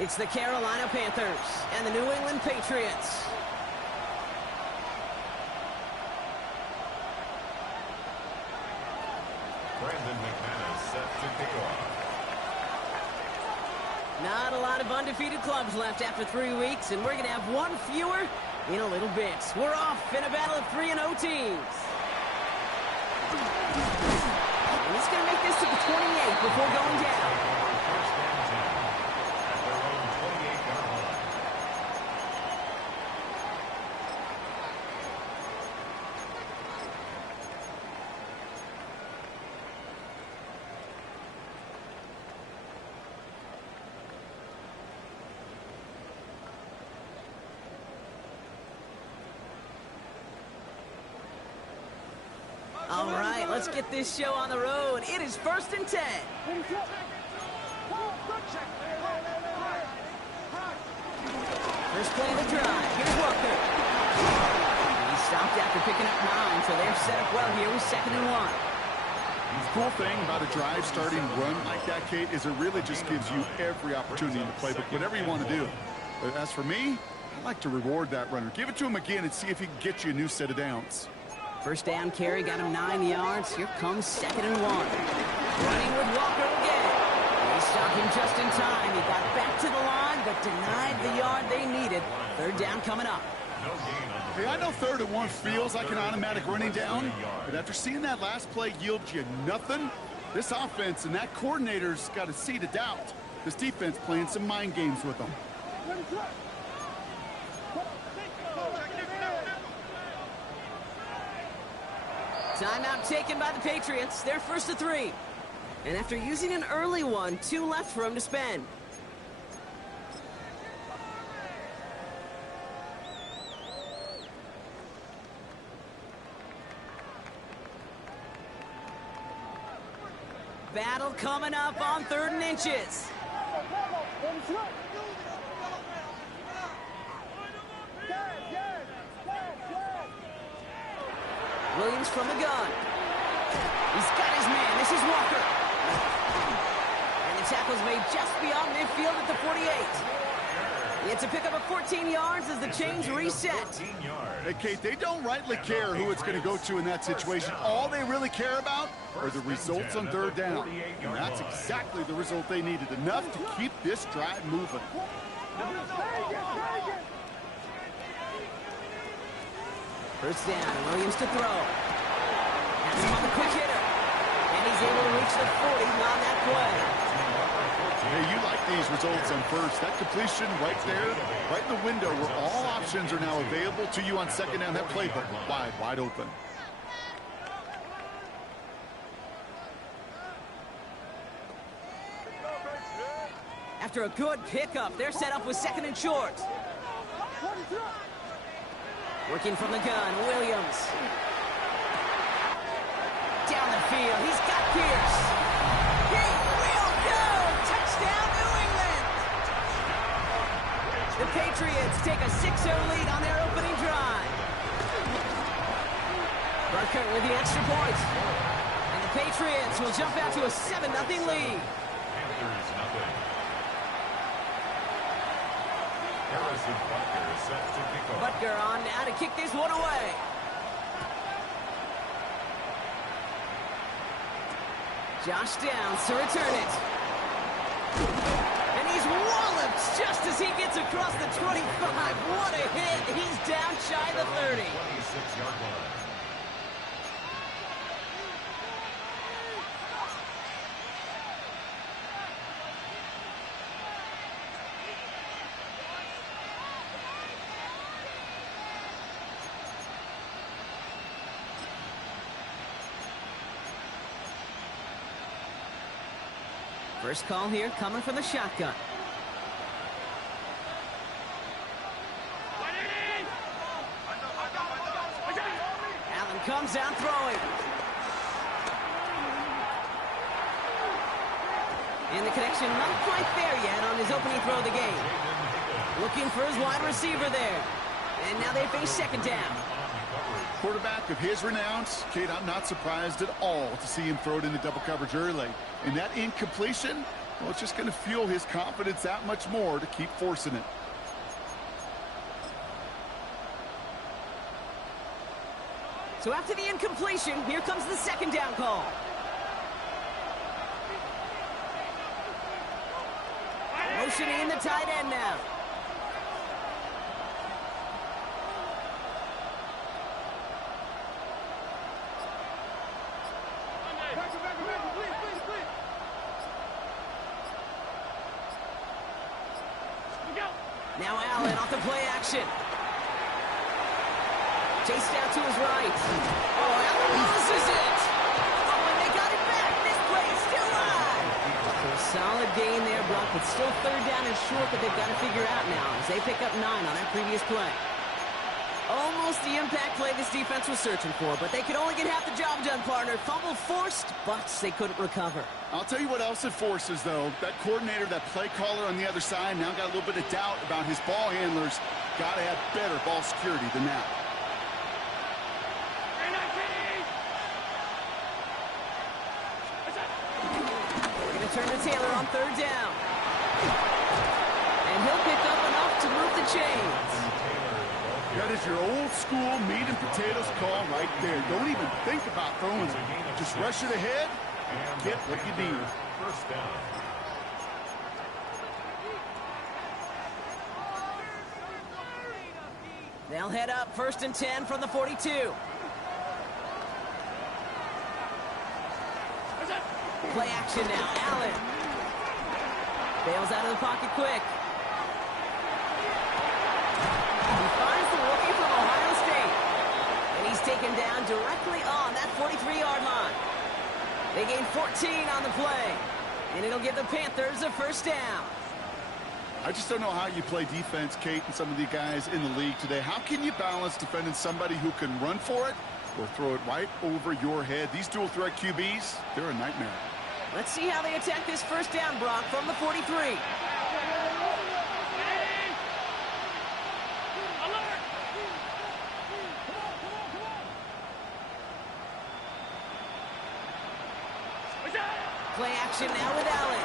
It's the Carolina Panthers and the New England Patriots. Not a lot of undefeated clubs left after 3 weeks, and we're going to have one fewer in a little bit. We're off in a battle of 3-0 teams. And he's going to make this to the 28 before going down. All right, let's get this show on the road. It is 1st and 10. First play of the drive. Here's Walker. He stopped after picking up 9, so they're set up well here with 2nd and 1. The cool thing about a drive starting run like that, Kate, is it really just gives you every opportunity in the playbook, whatever you want to do. But as for me, I like to reward that runner. Give it to him again and see if he can get you a new set of downs. First down carry, got him 9 yards. Here comes 2nd and 1. Running with Walker again. They stopped him just in time. He got back to the line, but denied the yard they needed. 3rd down coming up. Hey, I know 3rd and 1 feels like an automatic running down, but after seeing that last play yield you nothing, this offense and that coordinator's got a seed of doubt. This defense playing some mind games with them. Timeout taken by the Patriots. They're 1st and 3. And after using an early one, 2 left for him to spend. Battle coming up on 3rd and inches. Williams from the gun. He's got his man. This is Walker. And the tackle's made just beyond midfield at the 48. It's a pickup of 14 yards as the chains reset. Hey, Kate, they don't rightly care who it's going to go to in that situation. All they really care about are the results on 3rd down. And that's exactly the result they needed. Enough to keep this drive moving. First down, Williams to throw. Has him on the quick hitter. And he's able to reach the 40 on that play. Hey, you like these results on 1st. That completion right there, right in the window where all options are now available to you on 2nd down. That playbook wide open. After a good pickup, they're set up with 2nd and short. Working from the gun, Williams. Down the field, he's got Pierce. He will go! Touchdown, New England! The Patriots take a 6-0 lead on their opening drive. Burkert with the extra point. And the Patriots will jump out to a 7-0 lead. Butker on now to kick this one away. Josh Downs to return it. And he's walloped just as he gets across the 25. What a hit. He's down shy of the 30. 26-yard line. First call here coming from the shotgun. Allen comes out throwing. And the connection not quite there yet on his opening throw of the game. Looking for his wide receiver there. And now they face 2nd down. Quarterback of his renounce, Kate, I'm not surprised at all to see him throw it into double coverage early. And that incompletion, Well, it's just going to fuel his confidence that much more to keep forcing it. So after the incompletion, here comes the second down call. Motioning in the tight end now. Now Allen off the play action. Chased out to his right. Oh, Allen loses it. Oh, and they got it back. This play is still live. So a solid gain there, Brock, but still third down and short that they've got to figure out now as they pick up 9 on that previous play. Almost the impact play this defense was searching for, but they could only get half the job done, partner. Fumble forced, but they couldn't recover. I'll tell you what else it forces, though. That coordinator, that play caller on the other side, now got a little bit of doubt about his ball handlers. Got to have better ball security than that. They're going to turn to Taylor on third down. And he'll pick up enough to move the chains. That is your old school meat and potatoes call right there. Don't even think about throwing it. Just rush it ahead and get what you need. First down. They'll head up 1st and 10 from the 42. Play action now. Allen bails out of the pocket quick. Taken down directly on that 43-yard line. They gain 14 on the play, and it'll give the Panthers a first down. I just don't know how you play defense, Kate, and some of the guys in the league today. How can you balance defending somebody who can run for it or throw it right over your head? These dual threat QBs, they're a nightmare. Let's see how they attack this first down, Brock, from the 43. Play action now with Allen.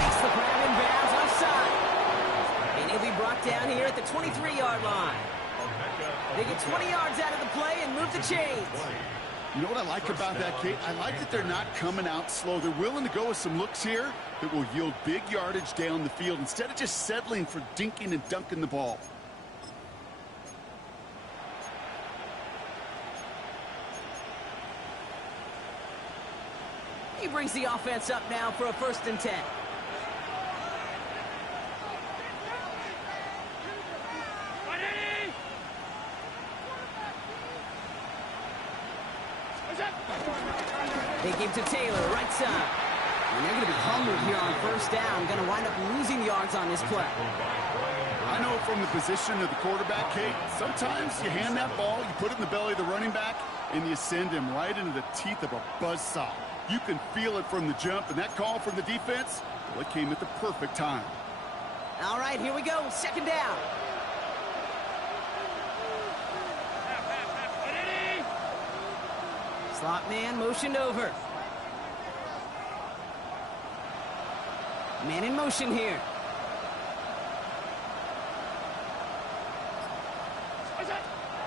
Makes the grab in bounds offside. And he'll be brought down here at the 23-yard line. They get 20 yards out of the play and move the chains. You know what I like about that, Kate? I like that they're not coming out slow. They're willing to go with some looks here that will yield big yardage down the field instead of just settling for dinking and dunking the ball. He brings the offense up now for a 1st and 10. They give to Taylor, right side. And they're going to be humbled here on 1st down. Going to wind up losing yards on this play. I know from the position of the quarterback, Kate, sometimes you hand that ball, you put it in the belly of the running back, and you send him right into the teeth of a buzzsaw. You can feel it from the jump, and that call from the defense, well, it came at the perfect time. All right, here we go. 2nd down. Slot man motioned over. Man in motion here.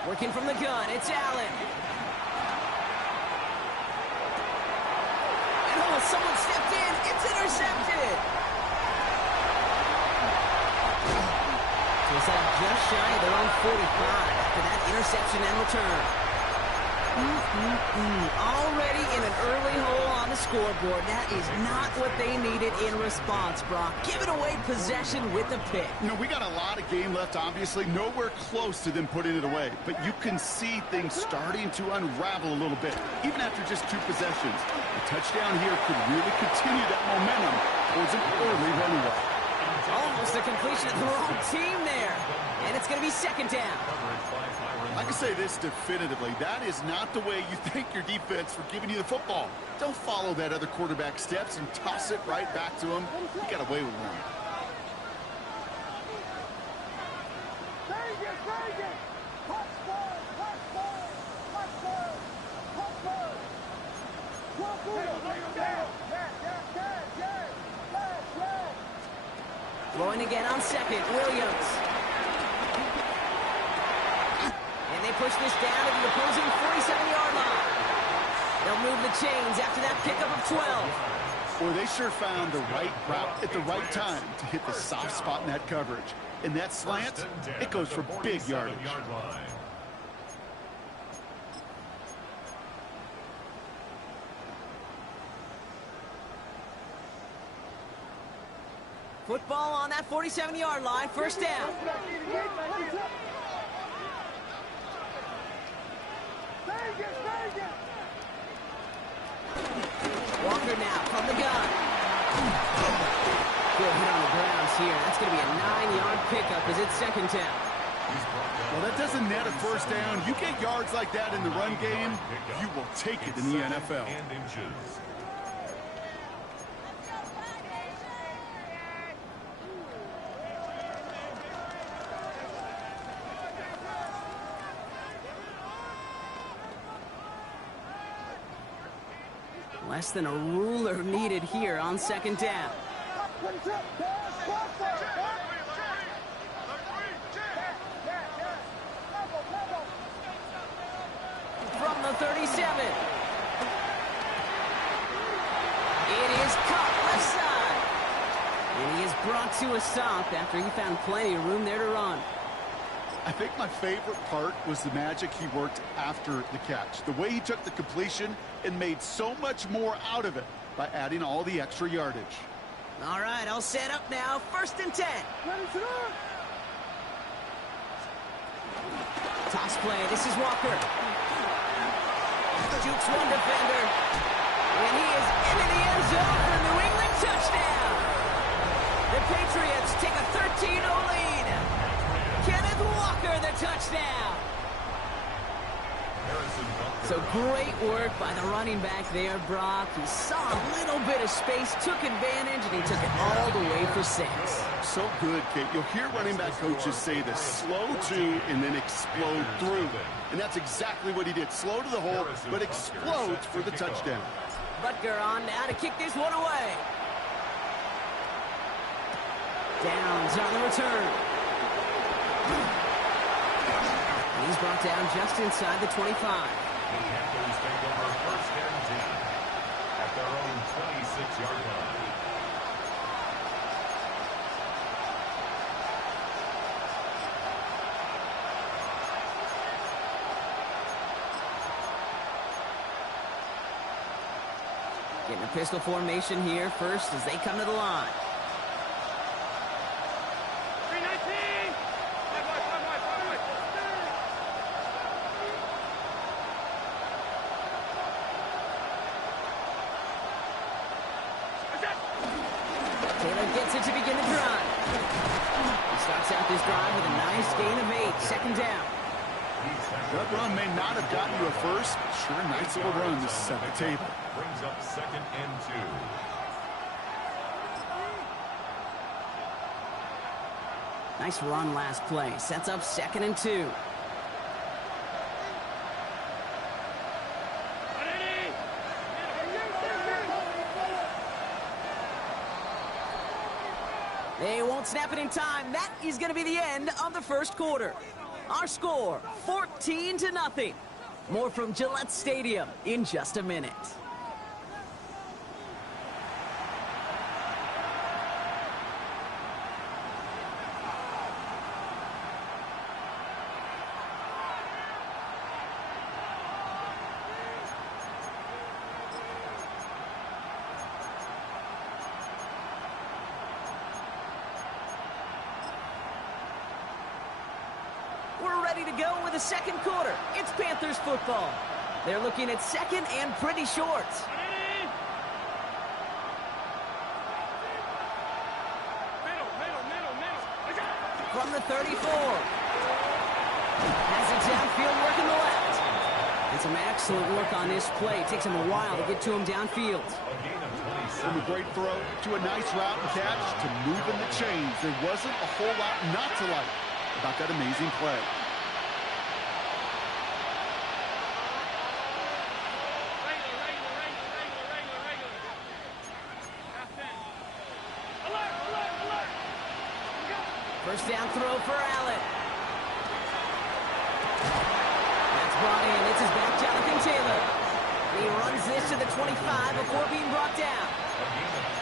Working from the gun, it's Allen. And oh, someone stepped in. It's intercepted. So just shy of their own 45 after that interception and return. Already in an early hole on the scoreboard. That is not what they needed in response, Brock. Giving away possession with a pick. You know, we got a lot of game left, obviously. Nowhere close to them putting it away. But you can see things starting to unravel a little bit, even after just 2 possessions. A touchdown here could really continue that momentum towards an early runaway. Almost a completion of the wrong team there. And it's going to be 2nd down. I can say this definitively. That is not the way you thank your defense for giving you the football. Don't follow that other quarterback steps and toss it right back to him. You got away with one. Throwing again on second, Williams. And they push this down to the opposing 47-yard line. They'll move the chains after that pickup of 12. Boy, they sure found the right route at the right time to hit the soft spot in that coverage. And that slant, it goes for big yardage. Football on that 47-yard line, first down. Walker now from the gun. Good hit on the grounds here. That's going to be a 9-yard pickup as it's second down. Well, that doesn't net a first down. You get yards like that in the run game, you will take it in the NFL. Less than a ruler needed here on second down. From the 37. It is caught left side. And he is brought to a stop after he found plenty of room there to run. I think my favorite part was the magic he worked after the catch. The way he took the completion and made so much more out of it by adding all the extra yardage. All right, I'll set up now. First and 10. Toss play. This is Walker. Jukes one defender. And he is into the end zone for a New England touchdown. The Patriots take a 13-0 lead. Kenneth Walker, the touchdown. So great work by the running back there, Brock. He saw a little bit of space, took advantage, and he took it all the way for 6. So good, Kate. You'll hear running back coaches say this: slow to and then explode through. And that's exactly what he did. Slow to the hole, but explodes for the touchdown. Butker on now to kick this one away. Downs on the return. He's brought down just inside the 25. The Panthers take over first and 10 at their own 26-yard line. Getting a pistol formation here first as they come to the line. Gets it to begin the drive. He starts out this drive with a nice gain of 8. Second down. That run may not have gotten you a first. Sure, nice little run to set the table. Brings up second and 2. Nice run last play. Sets up second and 2. They won't snap it in time. That is going to be the end of the first quarter. Our score, 14-0. More from Gillette Stadium in just a minute. We're ready to go with the second quarter. It's Panthers football. They're looking at second and pretty short. From the 34. Has it downfield, working the left. And some excellent work on this play. It takes him a while to get to him downfield. From a great throw to a nice route and catch to moving the chains. There wasn't a whole lot not to like about that amazing play. First down throw for Allen. That's brought in. It's his back, Jonathan Taylor. And he runs this to the 25 before being brought down.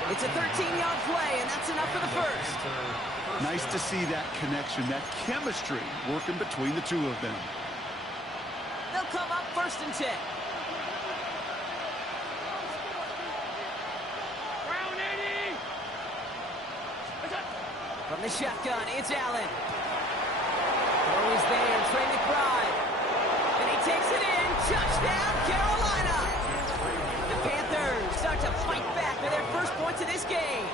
It's a 13-yard play, and that's enough for the first. Nice to see that connection, that chemistry working between the two of them. They'll come up 1st and 10. From the shotgun, it's Allen. Throw is there, Trey McBride. And he takes it in. Touchdown, Carolina! The Panthers start to fight back with their first points of this game.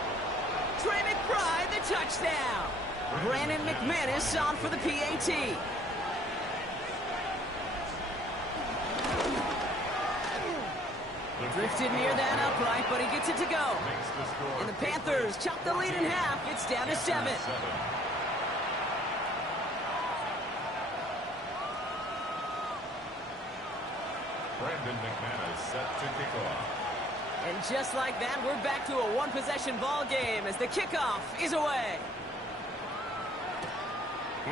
Trey McBride, the touchdown. Brandon McManus on for the PAT. Drifted near that upright, but he gets it to go. And the Panthers chop the lead in half. It's down to 7. Brandon McManus set to kick off. And just like that, we're back to a one-possession ball game as the kickoff is away.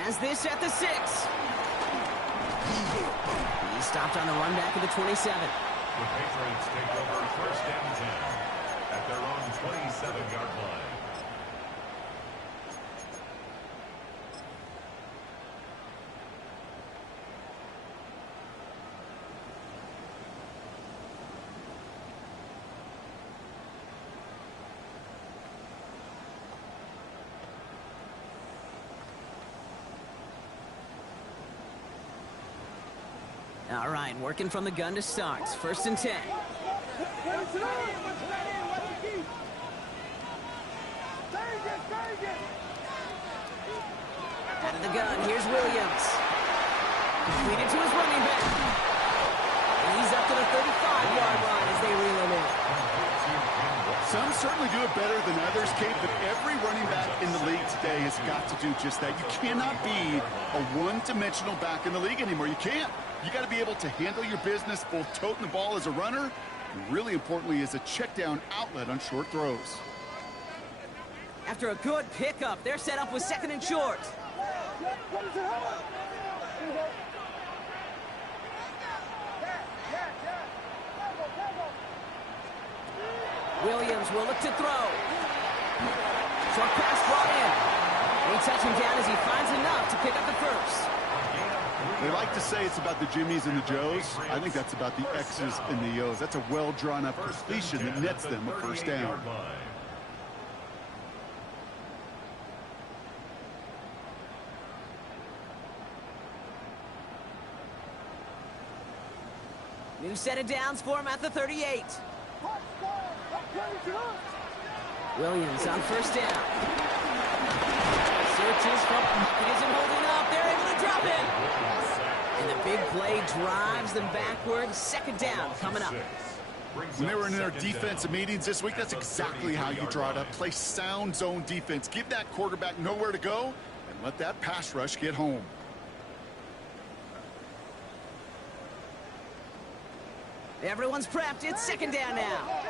Has this at the 6. He stopped on the run back at the 27. The Patriots take over 1st and 10 at their own 27-yard line. All right, working from the gun to start. 1st and 10. Out of the gun, here's Williams. Completed to his running back. And he's up to the 35-yard line as they reel him in. Some certainly do it better than others, Kate, but every running back in the league today has got to do just that. You cannot be a one-dimensional back in the league anymore. You can't. You got to be able to handle your business, both toting the ball as a runner, and really importantly as a check-down outlet on short throws. After a good pickup, they're set up with 2nd and short. Williams will look to throw. Short pass brought in. They touch him down as he finds enough to pick up the first. They like to say it's about the Jimmies and the Joes. I think that's about the X's and the O's. That's a well-drawn-up completion that nets them a first down. New set of downs for him at the 38. Williams on 1st down. Searches from... It isn't holding up. They're able to drop it. And the big play drives them backwards. 2nd down coming up. When they were in their defensive meetings this week, that's exactly how you draw it up. Play sound zone defense. Give that quarterback nowhere to go and let that pass rush get home. Everyone's prepped. It's 2nd down now.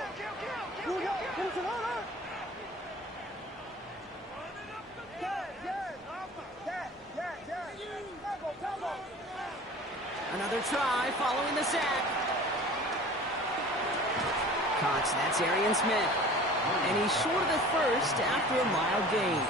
Another try following the sack. Caught. That's Arian Smith. And he's short of the first after a mild gain.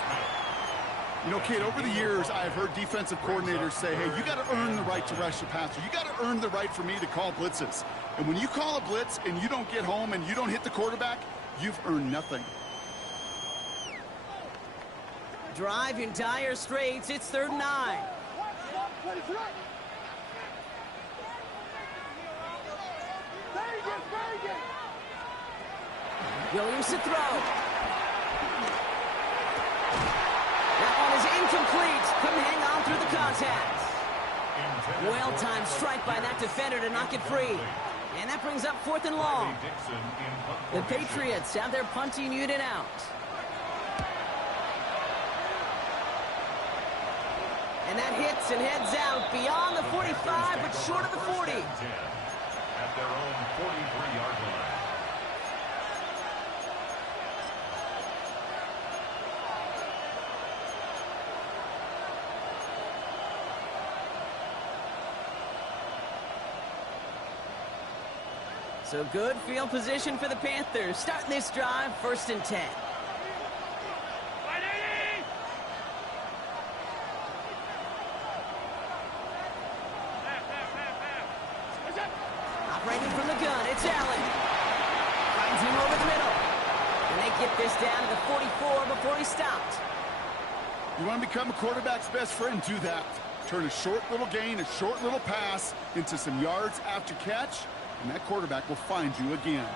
You know, kid, over the years, I've heard defensive coordinators say, hey, you got to earn the right to rush the passer. You got to earn the right for me to call blitzes. And when you call a blitz and you don't get home and you don't hit the quarterback, you've earned nothing. Drive in dire straits. It's 3rd and 9. Williams to throw. That one is incomplete. Couldn't hang on through the contact. Well-timed strike by that defender to knock it free. And that brings up 4th and long. The Patriots have their punting unit out. And that hits and heads out beyond the 45, but short of the 40. At their own 43-yard line. So good field position for the Panthers. Starting this drive, 1st and 10. Operating from the gun, it's Allen. Finds him over the middle. And they get this down to the 44 before he stopped. You want to become a quarterback's best friend, do that. Turn a short little gain, a short little pass into some yards after catch, and that quarterback will find you again.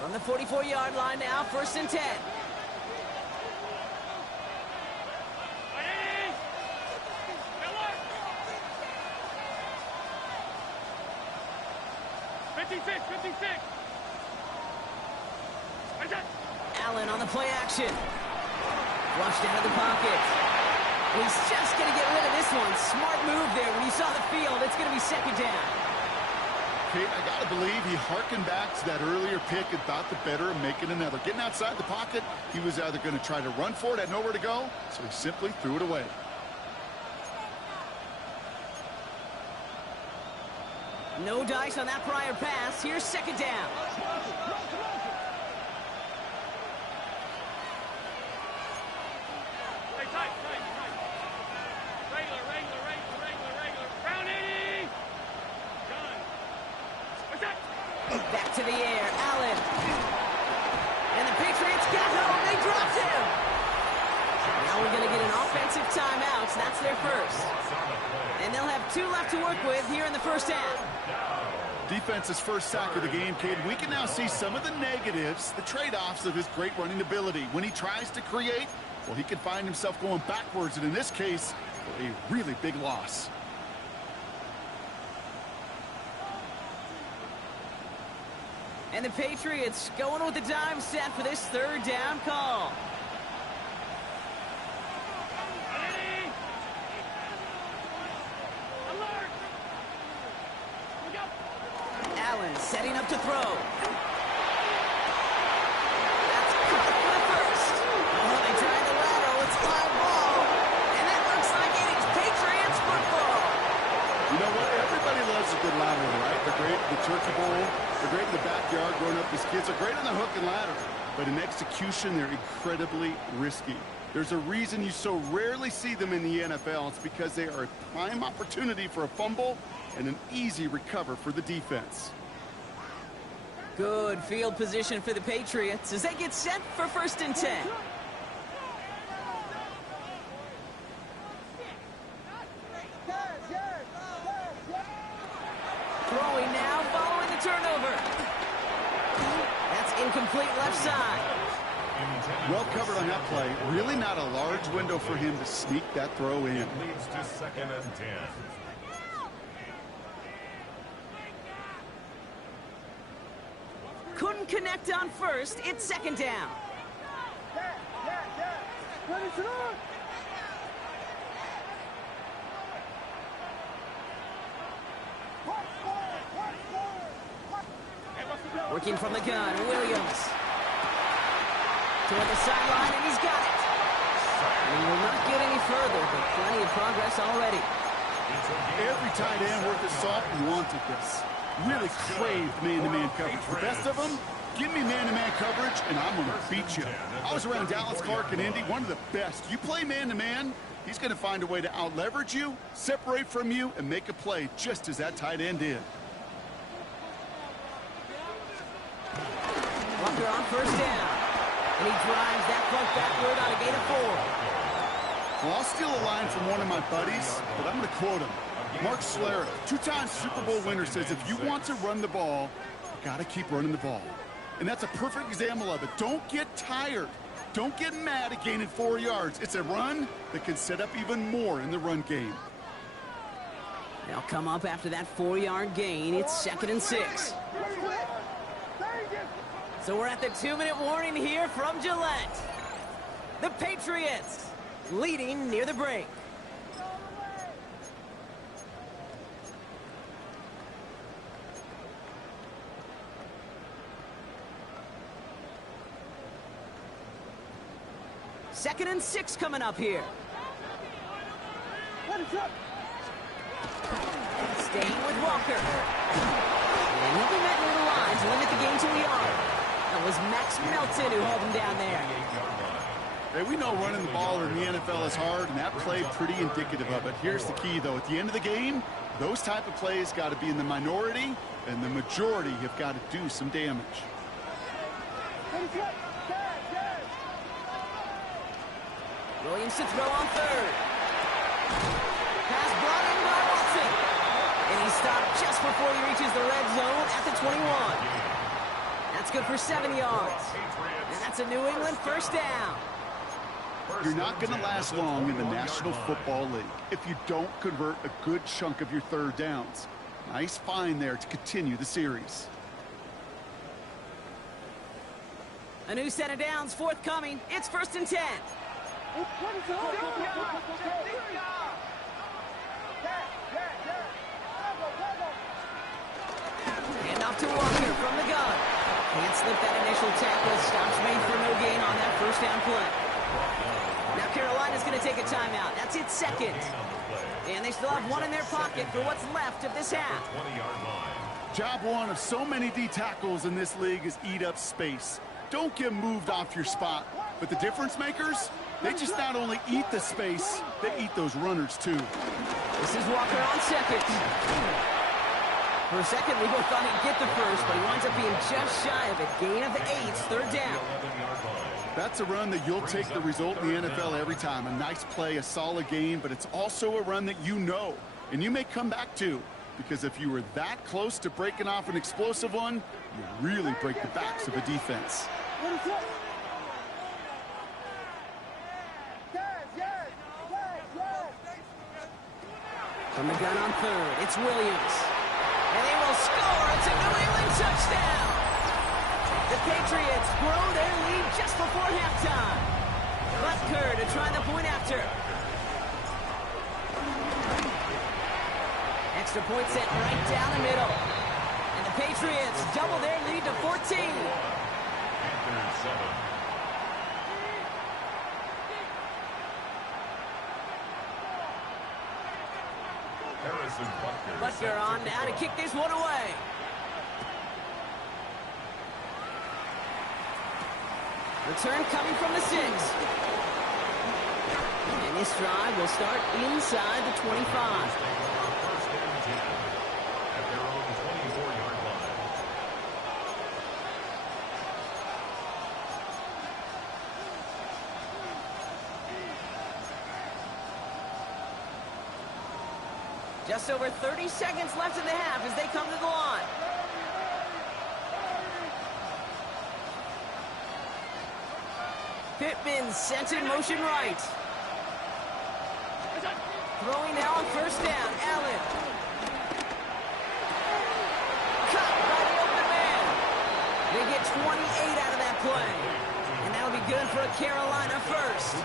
From the 44-yard line now, 1st and 10. 56. Allen on the play action. Flushed out of the pocket. And he's just going to get rid of this one. Smart move there. When he saw the field, it's going to be 2nd down. Okay, I got to believe he harkened back to that earlier pick and thought the better of making another. Getting outside the pocket, he was either going to try to run for it, had nowhere to go, so he simply threw it away. No dice on that prior pass. Here's 2nd down. Back to the air, Allen. And the Patriots got home. They dropped him. Now we're going to get an offensive timeout. That's their first. And they'll have 2 left to work with here in the 1st half. Defense's first sack of the game, Cade. We can now see some of the negatives, the trade-offs of his great running ability. When he tries to create, well, he can find himself going backwards, and in this case, a really big loss. And the Patriots going with the dime set for this 3rd down call. Allen setting up to throw. That's caught for the first. Oh, they tried the lateral. It's live ball. And that looks like it is Patriots football. You know what? Everybody loves a good lateral, right? They're great at the turkey bowl. They're great in the backyard growing up as kids. They're great on the hook and ladder. But in execution, they're incredibly risky. There's a reason you so rarely see them in the NFL. It's because they are a prime opportunity for a fumble and an easy recover for the defense. Good field position for the Patriots as they get set for 1st and 10. Throwing now following the turnover. That's incomplete left side. Well covered on that play. Really not a large window for him to sneak that throw in. Leads to 2nd and 10. Couldn't connect on 1st. It's 2nd down. Working from the gun, Williams. Toward the sideline, and he's got it. We will not get any further, but plenty of progress already. Every tight end worth his salt wanted this. Really craved man-to-man coverage. The best of them, give me man-to-man coverage, and I'm going to beat you. I was around Dallas Clark and Indy, one of the best. You play man-to-man, he's going to find a way to out-leverage you, separate from you, and make a play just as that tight end did. Walker on 1st down. And he drives that punt backward on a gain of 4. Well, I'll steal a line from one of my buddies, but I'm going to quote him. Mark Schlereth, 2-time Super Bowl winner, says if you want to run the ball, you got to keep running the ball. And that's a perfect example of it. Don't get tired. Don't get mad at gaining 4 yards. It's a run that can set up even more in the run game. They'll come up after that 4-yard gain. It's 2nd and 6. So we're at the 2-minute warning here from Gillette. The Patriots leading near the break. Second and 6 coming up here. Staying with Walker. And he'll be met near the line to limit the gain to a yard. That was Max Melton who held him down there. Hey, we know running the ball in the NFL is hard, and that play pretty indicative of it. Here's the key, though. At the end of the game, those type of plays got to be in the minority, and the majority have got to do some damage. Williams to throw on third. Pass brought in by Watson. And he stopped just before he reaches the red zone at the 21. That's good for 7 yards. And that's a New England first down. You're not going to last long in the National Football League if you don't convert a good chunk of your third downs. Nice find there to continue the series. A new set of downs forthcoming. It's 1st and 10. Hand off to Walker from the gun. Can't slip that initial tackle. Stops made for no gain on that first down play. Now Carolina's going to take a timeout. That's its second. And they still have one in their pocket for what's left of this half. Job one of so many D tackles in this league is eat up space. Don't get moved off your spot. But the difference makers, they just not only eat the space, they eat those runners too. This is Walker on second. For a second, we both thought he'd get the first, but he winds up being just shy of it. Gain of 8, 3rd down. That's a run that you'll take the result in the NFL every time. A nice play, a solid gain, but it's also a run that you know, and you may come back to. Because if you were that close to breaking off an explosive one, you really break the backs of a defense. From the gun on third, it's Williams. And they will score. It's a New England touchdown. The Patriots grow their lead just before halftime. Butker to try the point after. Extra point set right down the middle. And the Patriots double their lead to 14. Butker on now to kick this one away. Return coming from the 6. And this drive will start inside the 25. At their own 24-yard line. Just over 30 seconds left in the half as they come to the line. Pittman sent in motion right. Throwing now on 1st down. Allen. Cut by the open man. They get 28 out of that play. And that'll be good for a Carolina first.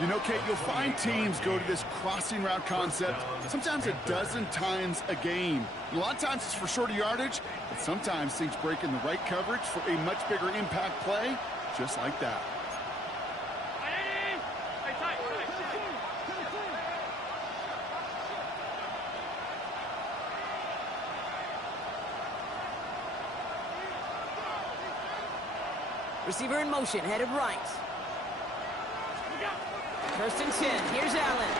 You know, Kate, you'll find teams go to this crossing route concept sometimes a dozen times a game. And a lot of times it's for shorter yardage, but sometimes things break in the right coverage for a much bigger impact play, just like that. Receiver in motion, headed right. 1st and 10. Here's Allen.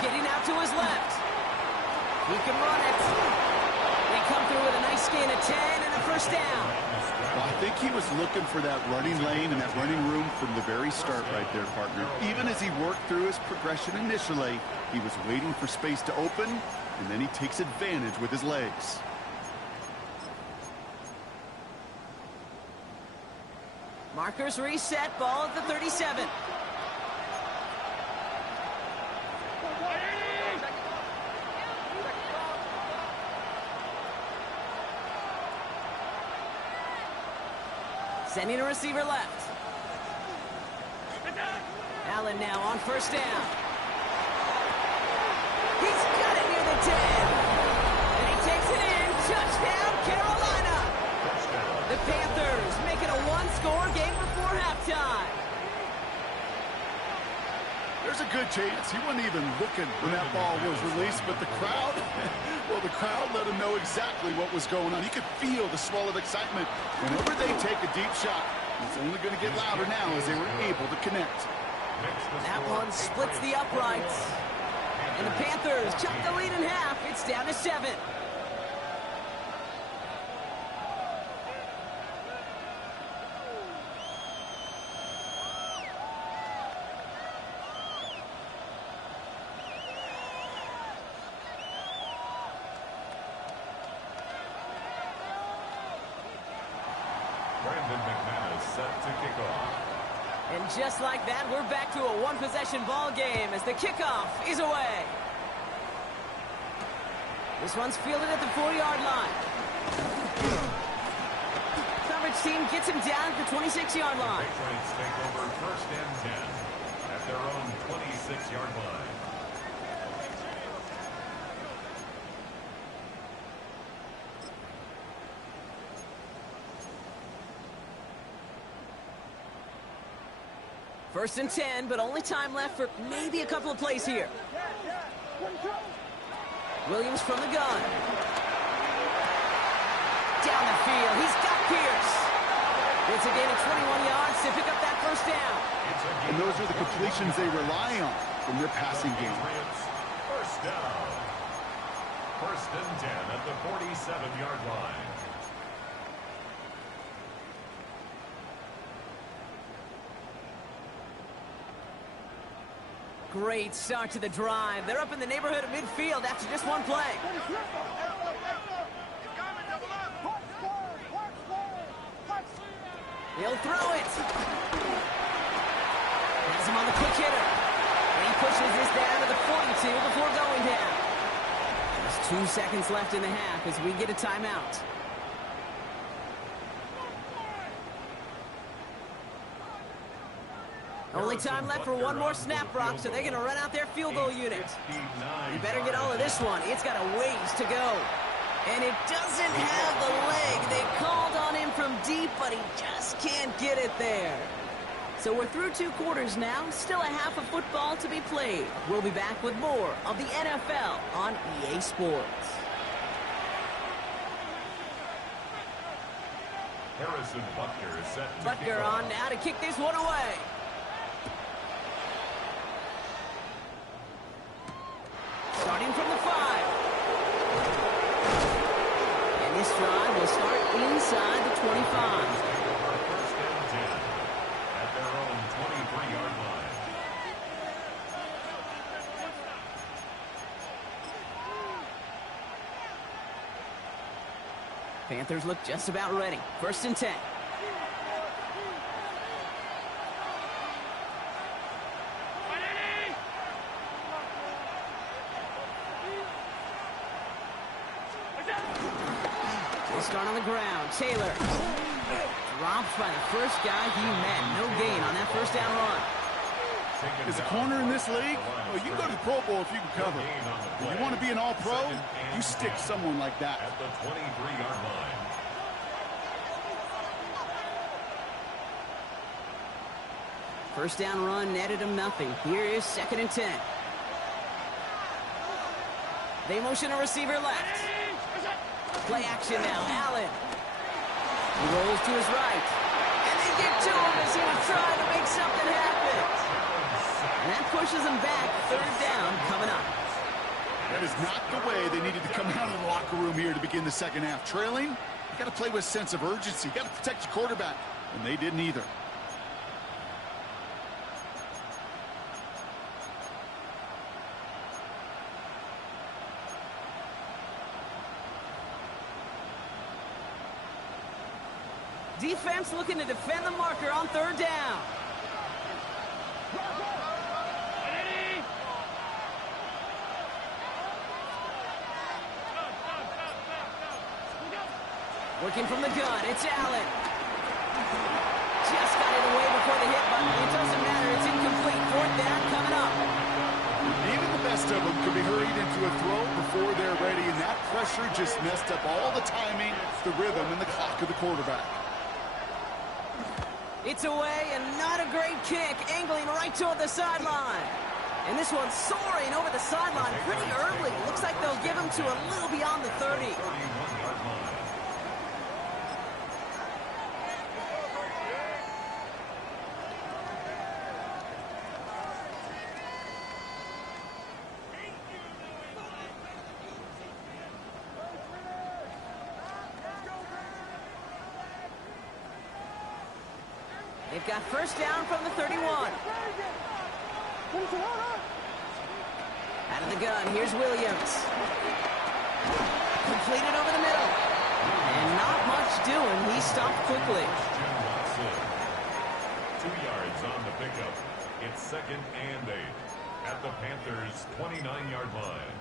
Getting out to his left. He can run it. They come through with a nice gain of 10 and a first down. Well, I think he was looking for that running lane and that running room from the very start right there, partner. Even as he worked through his progression initially, he was waiting for space to open, and then he takes advantage with his legs. Markers reset, ball at the 37. Sending a receiver left. Allen now on 1st down. He's got it near the 10. And he takes it in. Touchdown, Carolina. The Panthers making a one-score game before halftime. There's a good chance he wasn't even looking when that ball was released, but the crowd, well, the crowd let him know exactly what was going on. You could feel the swell of excitement. Whenever they take a deep shot, it's only going to get louder now as they were able to connect. That one splits the uprights. And the Panthers chop the lead in half. It's down to 7. Set to kick off. And just like that, we're back to a one-possession ball game as the kickoff is away. This one's fielded at the 40-yard line. Coverage team gets him down at the 26-yard line. Patriots take over 1st and 10 at their own 26-yard line. First and 10, but only time left for maybe a couple of plays here. Williams from the gun. Down the field. He's got Pierce. It's a gain of 21 yards to pick up that first down. And those are the completions they rely on from their passing game. First down. 1st and 10 at the 47-yard line. Great start to the drive. They're up in the neighborhood of midfield after just one play. He'll throw it. Has him on the quick hitter. And he pushes this down to the 42 before going down. There's 2 seconds left in the half as we get a timeout. Only time left for one more snap, Brock, so they're going to run out their field goal unit. You better get all of this one. It's got a ways to go. And it doesn't have the leg. They called on him from deep, but he just can't get it there. So we're through 2 quarters now. Still a half of football to be played. We'll be back with more of the NFL on EA Sports. Harrison Butker is set to Butker on now to kick this one away. Starting from the 5. And this drive will start inside the 25. 1st and 10 at their own 23-yard line. Panthers look just about ready. 1st and 10. Start on the ground. Taylor dropped by the first guy he met. No gain on that first down run. Is a corner in this league? Well, you can go to the Pro Bowl if you can cover. If you want to be an all-pro, you stick someone like that. At the 23-yard line. First down run netted him nothing. Here is 2nd and 10. They motion a receiver left. Play action now. Allen. He rolls to his right. And they get to him as he was trying to make something happen. And that pushes him back. 3rd down coming up. That is not the way they needed to come out of the locker room here to begin the second half. Trailing, you got to play with sense of urgency. You got to protect your quarterback. And they didn't either. Defense looking to defend the marker on 3rd down. Working from the gun, it's Allen. Just got it away before the hit button. It doesn't matter, it's incomplete. 4th down coming up. Even the best of them could be hurried into a throw before they're ready, and that pressure just messed up all the timing, the rhythm, and the clock of the quarterback. It's away, and not a great kick, angling right toward the sideline. And this one's soaring over the sideline pretty early. Looks like they'll give him to a little beyond the 30. 31-yard line. They've got first down from the 31. Out of the gun, here's Williams. Completed over the middle. And not much doing. He stopped quickly. 2 yards on the pickup. It's 2nd and 8 at the Panthers' 29-yard line.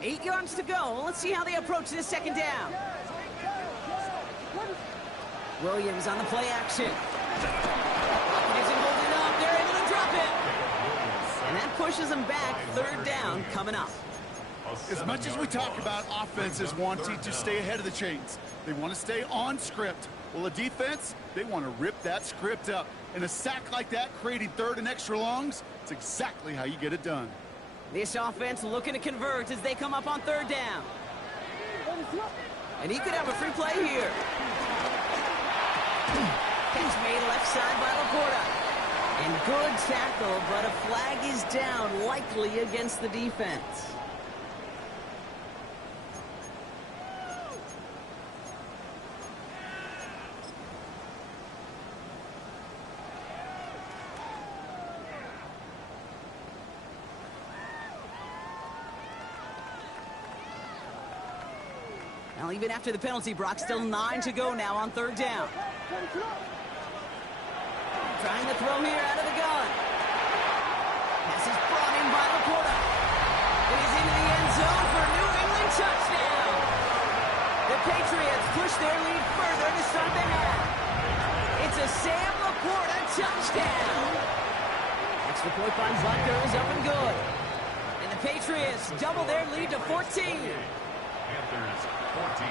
Eight yards to go. Let's see how they approach this second down. Williams on the play action. Isn't holding up. They're able to drop it. And that pushes them back. Third down coming up. As much as we talk about offenses wanting to stay ahead of the chains, they want to stay on script. Well, the defense, they want to rip that script up. And a sack like that, creating third and extra longs, it's exactly how you get it done. This offense looking to convert as they come up on third down. And he could have a free play here. He's made left side by Laporta. And good tackle, but a flag is down, likely against the defense. Well, even after the penalty, Brock, still 9 to go now on third down. Trying to throw here out of the gun. Pass is brought in by Laporta. It is into the end zone for a New England touchdown. The Patriots push their lead further to start the half. It's a Sam Laporta touchdown. Extra point by Butker is up and good. And the Patriots double their lead to 14. Panthers 14.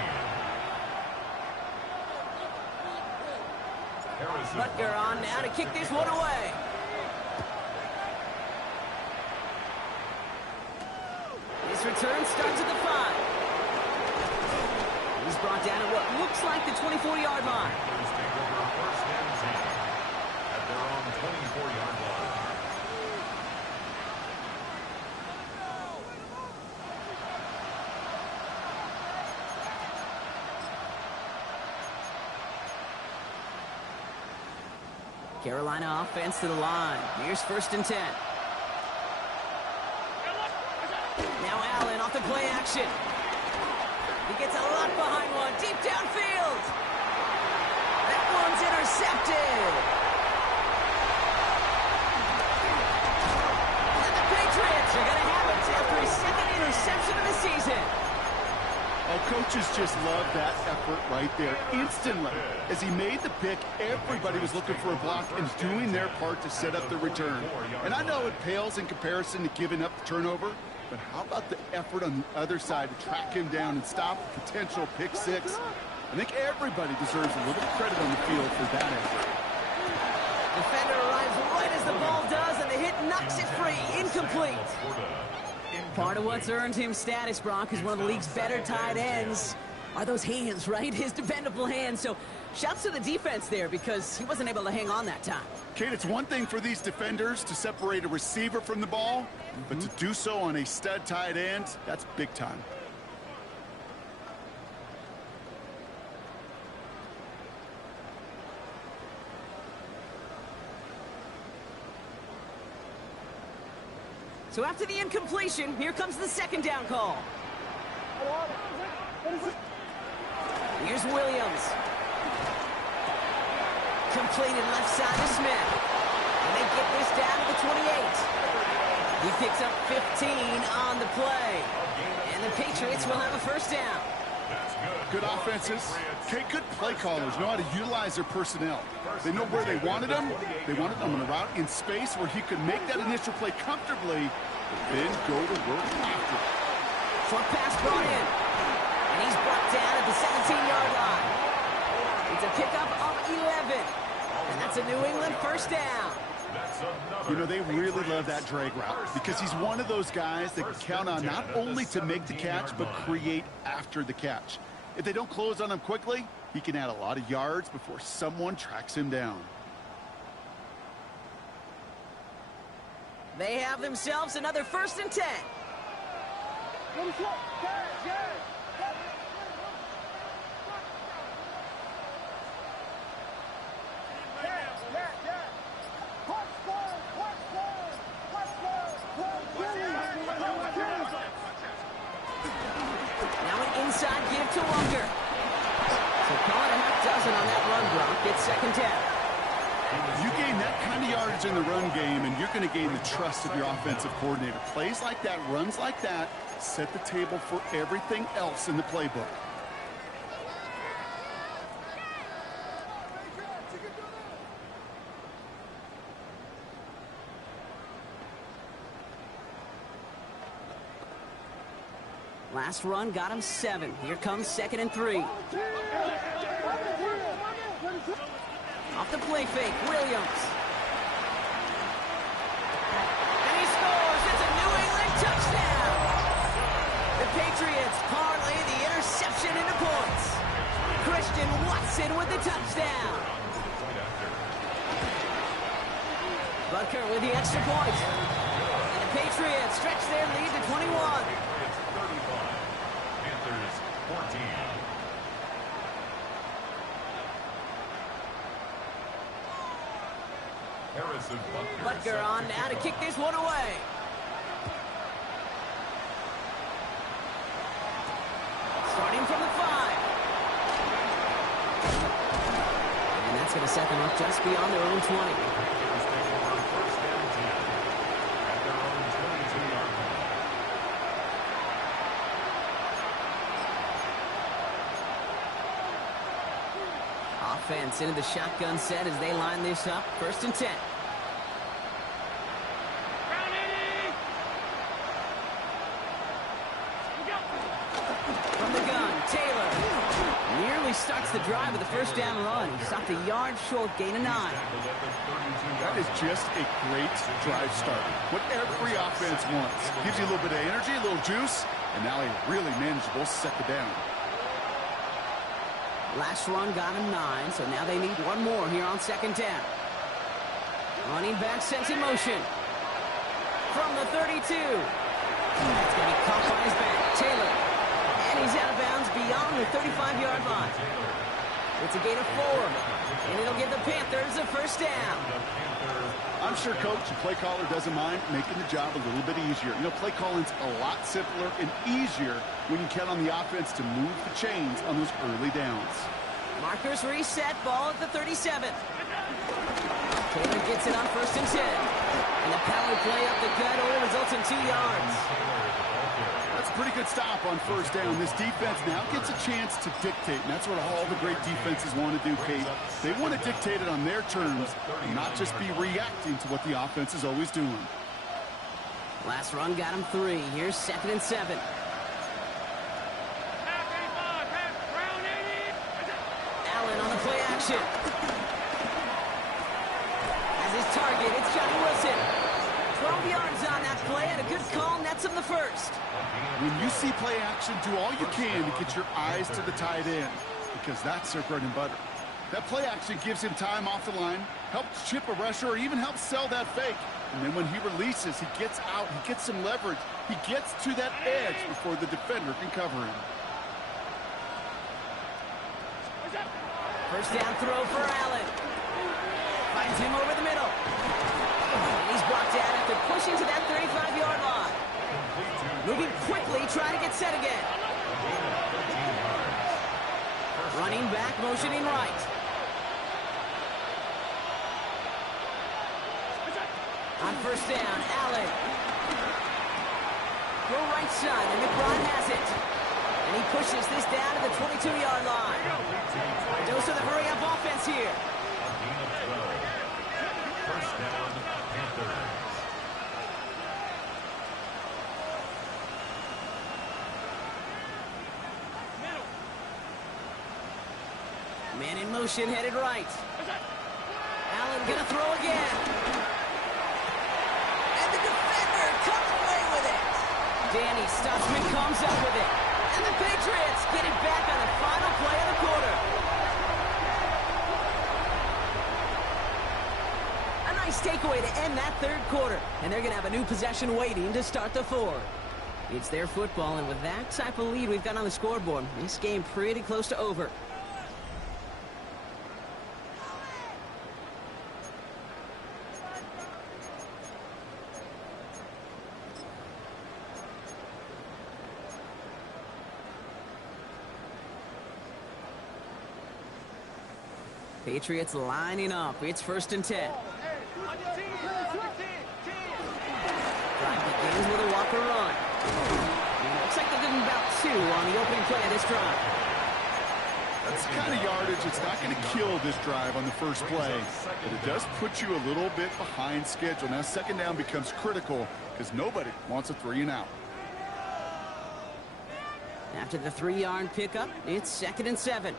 Butker on now to kick this one away. This return starts at the 5. He's brought down at what looks like the 24-yard line. Panthers take over first and 10 at their own 24-yard line. Carolina offense to the line. Here's first and 10. Now Allen off the play action. He gets a lot behind one. Deep downfield. That one's intercepted. And the Patriots are going to have it after his second interception of the season. Oh, coaches just love that effort right there. Instantly, as he made the pick, everybody was looking for a block and doing their part to set up the return. And I know it pales in comparison to giving up the turnover, but how about the effort on the other side to track him down and stop a potential pick six? I think everybody deserves a little credit on the field for that effort. Defender arrives right as the ball does, and the hit knocks it free. Incomplete. Part of what's earned him status, Brock, is one of the league's better tight ends. Are those hands, right? His dependable hands. So shouts to the defense there because he wasn't able to hang on that time. Kate, it's one thing for these defenders to separate a receiver from the ball, but to do so on a stud tight end, that's big time. So after the incompletion, here comes the second down call. Here's Williams. Completed left side to Smith. And they get this down to the 28. He picks up 15 on the play. And the Patriots will have a first down. That's good. Good offenses. Okay, good play callers know how to utilize their personnel. They know where they wanted them. They wanted them on a route in space where he could make that initial play comfortably, but then go to work after. Short pass brought in. And he's brought down at the 17-yard line. It's a pickup of 11. And that's a New England first down. You know, they really love that drag route because he's one of those guys that can count on not only to make the catch, but create after the catch. If they don't close on him quickly, he can add a lot of yards before someone tracks him down. They have themselves another 1st and 10. Now an inside give to Walker. So call it a half dozen on that run block. It's 2nd down. You gain that kind of yardage in the run game, and you're going to gain the trust of your offensive coordinator. Plays like that, runs like that, set the table for everything else in the playbook. Last run got him 7. Here comes 2nd and 3. Off the play fake, Williams. And he scores. It's a New England touchdown. The Patriots parlay the interception into points. Christian Watson with the touchdown. Butker with the extra point. And the Patriots stretch their lead to 21. Butker on now to kick this one away. Starting from the 5. And that's going to set them up just beyond their own 20. Offense into the shotgun set as they line this up. 1st and 10. From the gun, Taylor nearly starts the drive with a 1st down run. He stopped a yard short, gain of 9. That is just a great drive starter. What every offense wants. Gives you a little bit of energy, a little juice, and now a really manageable 2nd down. Last run got him 9, so now they need one more here on 2nd down. Running back sent in motion. From the 32. It's going to be caught by his back. Taylor. And he's out of bounds beyond the 35-yard line. It's a gain of 4. And it'll give the Panthers a 1st down. I'm sure coach and play caller doesn't mind making the job a little bit easier. You know, play calling's a lot simpler and easier when you count on the offense to move the chains on those early downs. Markers reset, ball at the 37. Taylor gets it on 1st and 10. And the power play up the gut only results in 2 yards. That's a pretty good stop on 1st down. This defense now gets a chance to dictate, and that's what all the great defenses want to do, Kate. They want to dictate it on their terms and not just be reacting to what the offense is always doing. Last run got him 3. Here's 2nd and 7. Allen on the play action. As his target, it's Johnny Wilson. 12 yards on that play, and a good call nets him the 1st. When you see play action, do all you can to get your eyes to the tight end, because that's their bread and butter. That play action gives him time off the line, helps chip a rusher, or even helps sell that fake. And then when he releases, he gets out, he gets some leverage. He gets to that edge before the defender can cover him. 1st down throw for Allen. Finds him over the middle. And he's brought down after pushing to that 35-yard line. Moving quickly, trying to get set again. Running back, motioning right. On 1st down, Allen. Go right side, and McBride has it. And he pushes this down to the 22-yard line. Goes to the hurry-up offense here. A gain of 12. First down, Panthers. Man in motion, headed right. Allen gonna throw again. And the defender comes away with it. Danny Stutzman comes up with it. And the Patriots get it back on the final play of the quarter. A nice takeaway to end that third quarter. And they're gonna have a new possession waiting to start the fourth. It's their football, and with that type of lead we've got on the scoreboard, this game pretty close to over. Patriots lining up. It's 1st and 10. Drive begins with a Walker run. Looks like they're giving about 2 on the opening play of this drive. That's the kind of yardage it's not going to kill this drive on the first play, but it does put you a little bit behind schedule. Now second down becomes critical because nobody wants a 3-and-out. After the 3-yard pickup, it's 2nd and 7.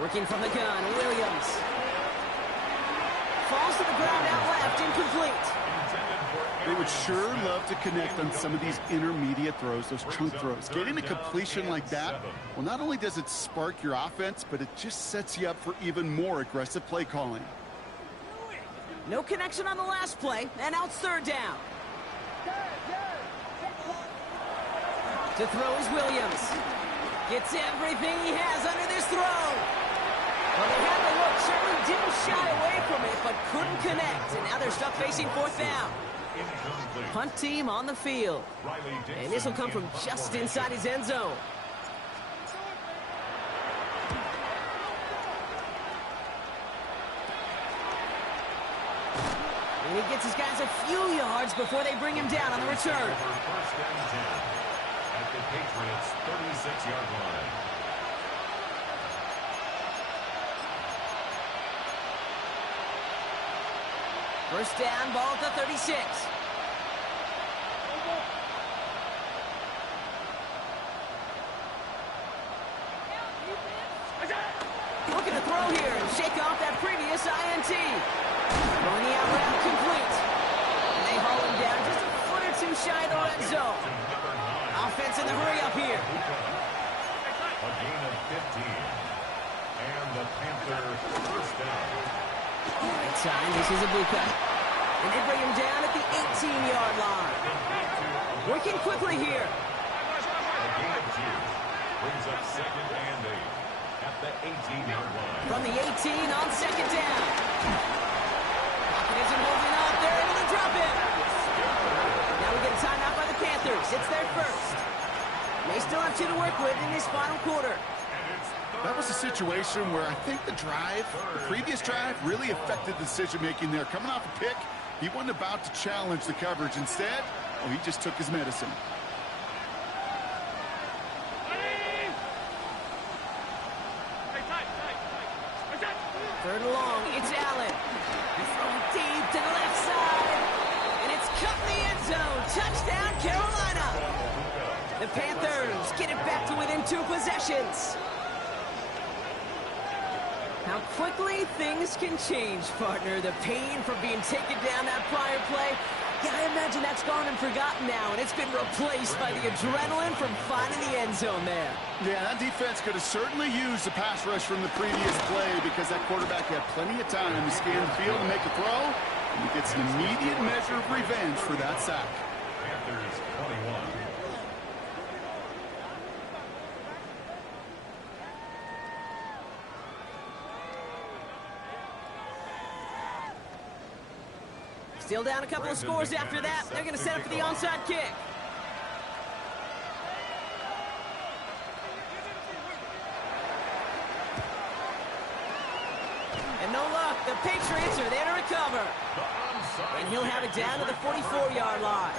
Working from the gun, Williams. Falls to the ground out left, incomplete. They would sure love to connect on some of these intermediate throws, those chunk throws. Getting a completion like that, well, not only does it spark your offense, but it just sets you up for even more aggressive play calling. No connection on the last play, and now it's 3rd down. To throw is Williams. Gets everything he has under this throw. Well, they had the look, certainly didn't shy away from it, but couldn't connect. And now they're stuck facing 4th down. Punt team on the field. And this will come from just inside his end zone. And he gets his guys a few yards before they bring him down on the return. First and 10 at the Patriots' 36-yard line. First down, ball at the 36. Looking to throw here and shake off that previous INT. Throwing the out route complete. And they haul him down just a foot or 2 shy of the red zone. Offense in the hurry up here. A gain of 15. And the Panther first down. Right side, this is a blue cut. And they bring him down at the 18-yard line. Working quickly here. A gain of 2. Brings up 2nd and 8 at the 18-yard line. From the 18 on 2nd down. Pocket isn't holding up. They're able to drop it. Now we get a timeout by the Panthers. It's their first. They still have 2 to work with in this final quarter. That was a situation where I think the previous drive, really affected the decision-making there. Coming off a pick, he wasn't about to challenge the coverage. Instead, well, he just took his medicine. Third and long, it's Allen. He's throwing deep to the left side. And it's cut in the end zone. Touchdown, Carolina. The Panthers get it back to within 2 possessions. How quickly things can change, partner. The pain from being taken down that prior play, yeah, I imagine that's gone and forgotten now, and it's been replaced by the adrenaline from finding the end zone there. Yeah, that defense could have certainly used the pass rush from the previous play because that quarterback had plenty of time to scan the field and make a throw, and he gets an immediate measure of revenge for that sack. Panthers 21. Still down a couple of scores after that. They're going to set up for the onside kick. The Patriots are there to recover. And he'll have it down to the 44-yard line.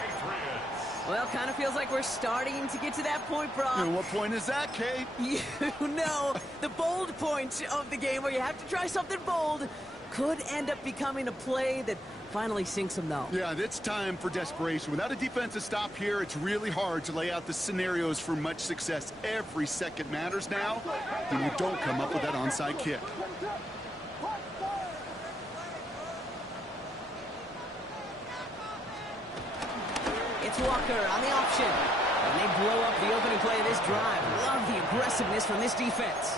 Well, kind of feels like we're starting to get to that point, Brock. And what point is that, Kate? You know, the bold point of the game where you have to try something bold could end up becoming a play that finally sinks them, though. Yeah, it's time for desperation. Without a defensive stop here, it's really hard to lay out the scenarios for much success. Every second matters now when you don't come up with that onside kick. It's Walker on the option. And they blow up the opening play of this drive. Love the aggressiveness from this defense.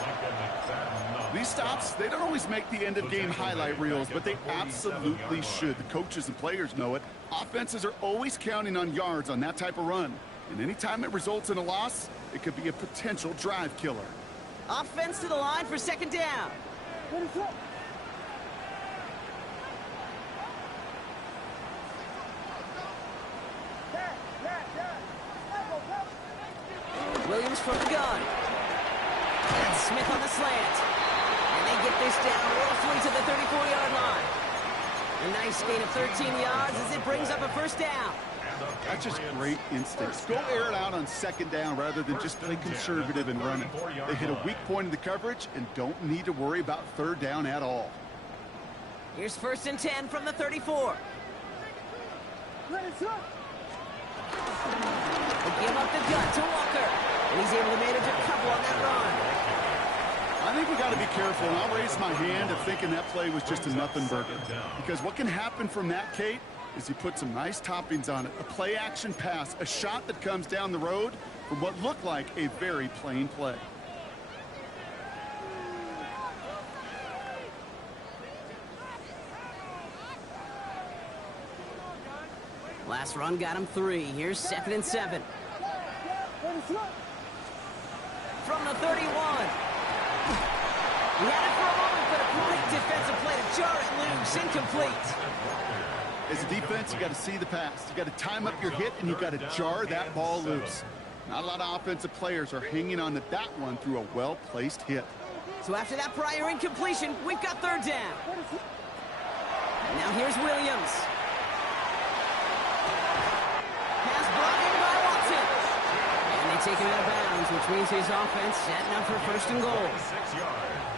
These stops, they don't always make the end-of-game highlight reels, but they absolutely should. The coaches and players know it. Offenses are always counting on yards on that type of run. And anytime it results in a loss, it could be a potential drive killer. Offense to the line for second down. Williams from the gun. And Smith on the slant. And they get this down roughly to the 34-yard line. A nice gain of 13 yards as it brings up a first down. That's just great instincts. Go air it out on second down rather than just play conservative and run it. They hit a weak point in the coverage and don't need to worry about third down at all. Here's 1st and 10 from the 34. They give up the gut to Walker. And he's able to manage a couple on that run. I think we got to be careful, and I'll raise my hand of thinking that play was just a nothing burger. Because what can happen from that, Kate, is you put some nice toppings on it. A play-action pass, a shot that comes down the road from what looked like a very plain play. Last run got him 3. Here's 2nd and 7. From the 31. He had it for a moment, but a great defensive play to jar it loose. Incomplete. As a defense, you got to see the pass. You got to time up your hit, and you got to jar that ball loose. Not a lot of offensive players are hanging on to that one through a well-placed hit. So after that prior incompletion, we've got 3rd down. Now here's Williams. Pass brought in by Watson. And they take him out of bounds, which means his offense setting up for 1st and goal.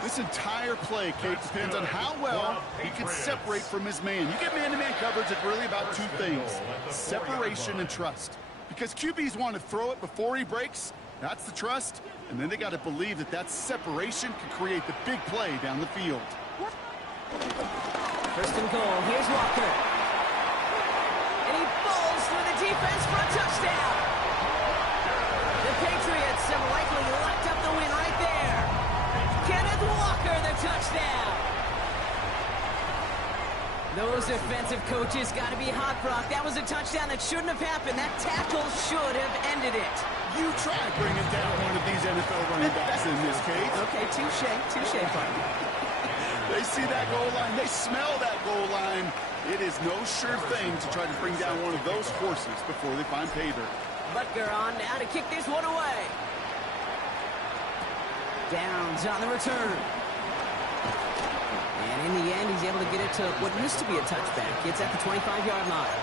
This entire play, Kate, depends on how well he can separate from his man. You get man-to-man coverage, it's really about two things, separation and trust. Because QBs want to throw it before he breaks, that's the trust, and then they got to believe that that separation can create the big play down the field. 1st and goal, here's Walker. And he falls through the defense for a touchdown. The Patriots have likely locked up the win right there. Kenneth Walker, the touchdown. Those defensive coaches got to be hot, Brock. That was a touchdown that shouldn't have happened. That tackle should have ended it. You try bringing down one of these NFL running backs in this case. Okay, touche, buddy. They see that goal line. They smell that goal line. It is no sure thing to try to bring down one of those horses before they find pay dirt. Butker on now to kick this one away. Downs on the return. And in the end, he's able to get it to what used to be a touchback. It's at the 25-yard line.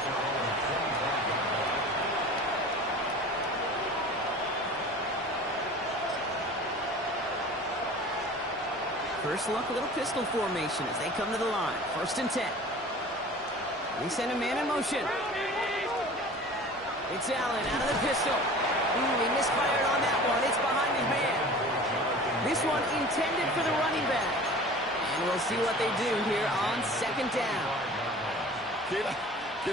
First look, a little pistol formation as they come to the line. 1st and 10. They send a man in motion. It's Allen out of the pistol. He misfired on that one. It's behind his man. This one intended for the running back. And we'll see what they do here on 2nd down. Kid,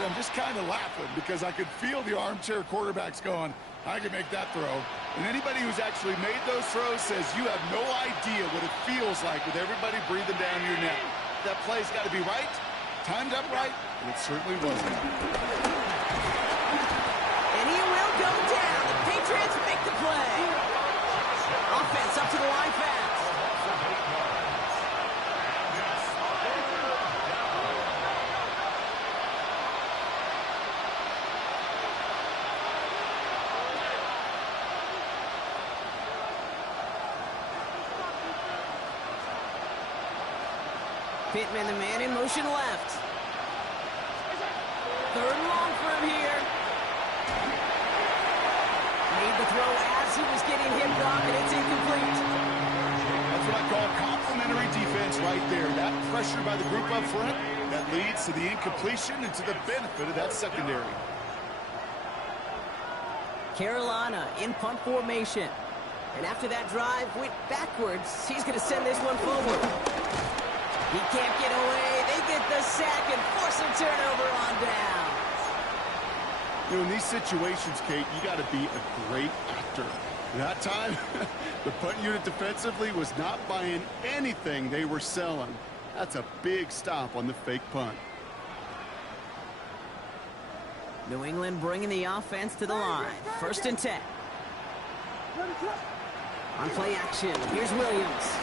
I'm just kind of laughing because I could feel the armchair quarterbacks going, I can make that throw. And anybody who's actually made those throws says you have no idea what it feels like with everybody breathing down your neck. That play's got to be right, timed up right, and it certainly wasn't. And he will go down. The Patriots make the play. Offense up to the line fast. Pittman, the man in motion left. Third and long for him here. Made the throw as he was getting hit, Brock, and it's incomplete. That's what I call complimentary defense right there. That pressure by the group up front, that leads to the incompletion and to the benefit of that secondary. Carolina in punt formation. And after that drive went backwards, he's going to send this one forward. He can't get away. They get the sack and force a turnover on down. You know, in these situations, Kate, you got to be a great actor. That time, the punt unit defensively was not buying anything they were selling. That's a big stop on the fake punt. New England bringing the offense to the line. 1st and 10. On play action, here's Williams.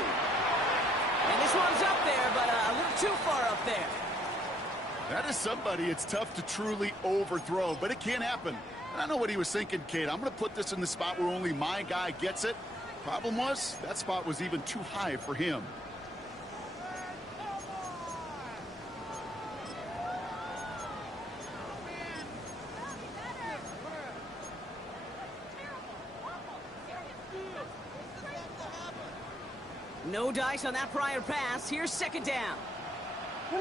And this one's up there, but a little too far up there. That is somebody it's tough to truly overthrow, but it can happen. And I know what he was thinking, Kate. I'm going to put this in the spot where only my guy gets it. Problem was, that spot was even too high for him. No dice on that prior pass. Here's 2nd down. Oh,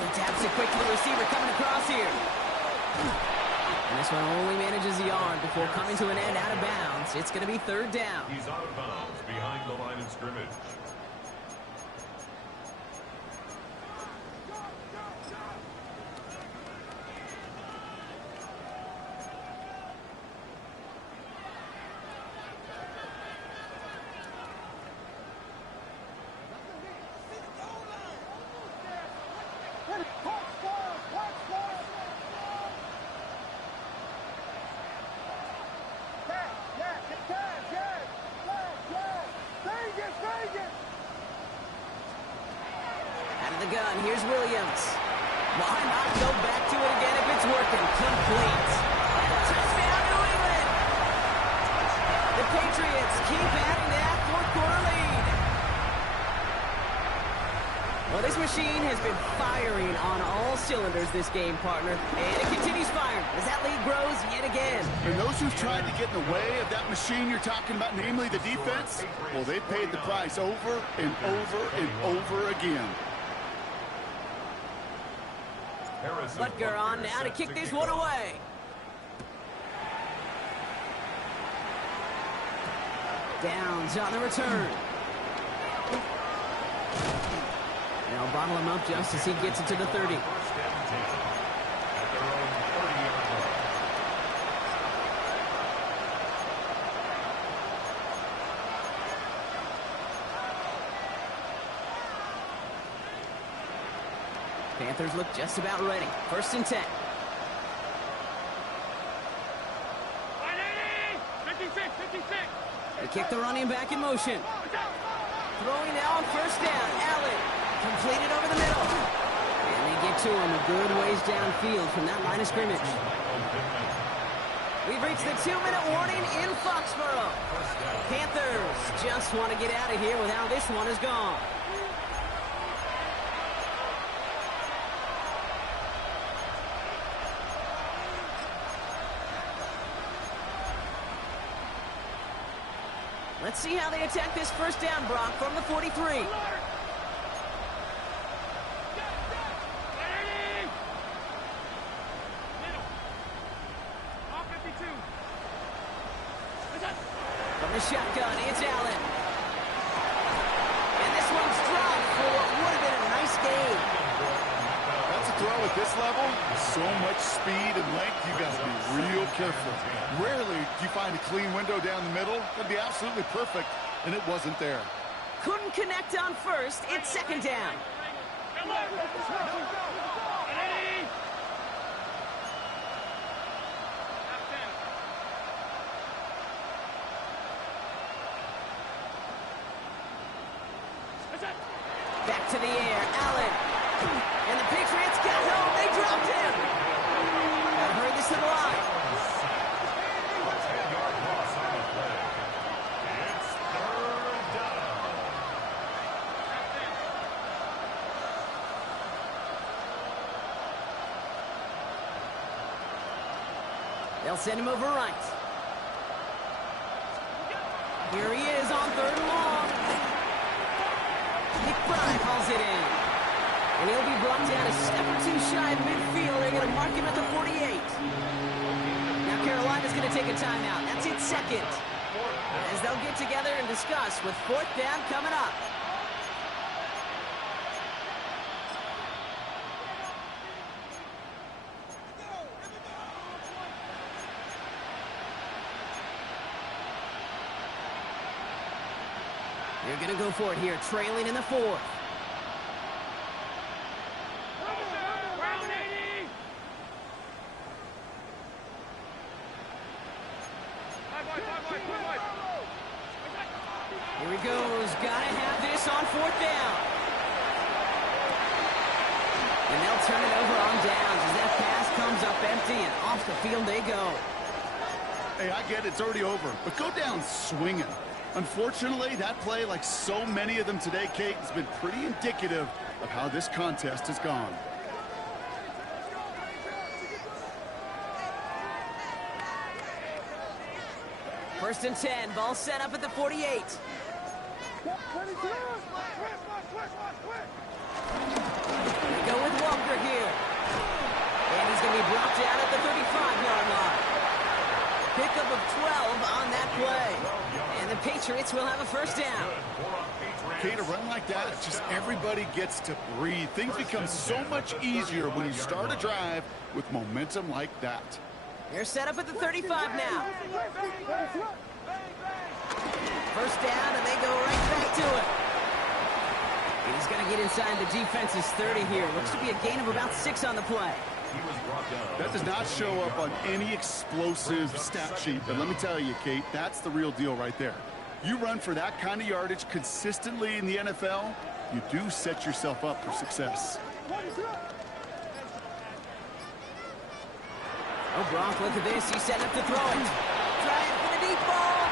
he taps it quick to the receiver coming across here. And this one only manages a yard before coming to an end out of bounds. It's going to be 3rd down. He's out of bounds behind the line of scrimmage. Gun. Here's Williams. Why not go back to it again if it's working? Complete. Touchdown, New England. The Patriots keep adding that 4th quarter lead. Well, this machine has been firing on all cylinders this game, partner. And it continues firing as that lead grows yet again. And those who've tried to get in the way of that machine you're talking about, namely the defense, well, they've paid the price over and over and over again. Butker on now to kick this one away. Downs on the return. Now bottle him up just as he gets it to the 30. Panthers look just about ready. 1st and 10. They kick the running back in motion. Throwing now on 1st down. Allen completed over the middle. And they get to him a good ways downfield from that line of scrimmage. We've reached the 2-minute warning in Foxborough. Panthers just want to get out of here with how this one is gone. Let's see how they attack this 1st down, Brock, from the 43. From the shotgun, it's Allen. And this one's dropped for what would have been a nice gain. That's a throw at this level. So much speed and length, you got to be real careful. Rarely do you find a clean window down the middle. That'd be absolutely perfect, and it wasn't there. Couldn't connect on 1st. It's 2nd down. Back to the air, Allen. And the Patriots got home. They dropped him. Gotta hurry this to the line. They'll send him over right. Here he is on 3rd and long. McBride hauls it in. And he'll be brought down a step or two shy of midfield. They're going to mark him at the 48. Now Carolina's going to take a timeout. That's its second. As they'll get together and discuss with 4th down coming up. They're going to go for it here, trailing in the 4th. Here he goes. Gotta have this on 4th down. And they'll turn it over on downs as that pass comes up empty and off the field they go. Hey, I get it. It's already over. But go down swinging. Unfortunately, that play, like so many of them today, Kate, has been pretty indicative of how this contest has gone. First and 10. Ball set up at the 48. They go with Walker here. And he's going to be brought down at the 35-yard line. Pickup of 12 on that play. And the Patriots will have a first down. Kate, a run like that, just everybody gets to breathe. Things become so much easier when you start a drive with momentum like that. They're set up at the 35 now. First down, and they go right back to it. And he's going to get inside the defense's 30 here. Looks to be a gain of about 6 on the play. That does not show up on any explosive stat sheet, but let me tell you, Kate, that's the real deal right there. You run for that kind of yardage consistently in the NFL, you do set yourself up for success. Oh, Gronk, look at this. He's set up to throw it. Trying for the deep ball.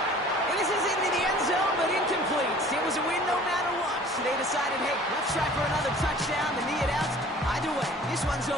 And this is into the end zone, but incomplete. It was a win no matter what. So they decided, hey, let's try for another touchdown to knee it out. Either way, this one's over.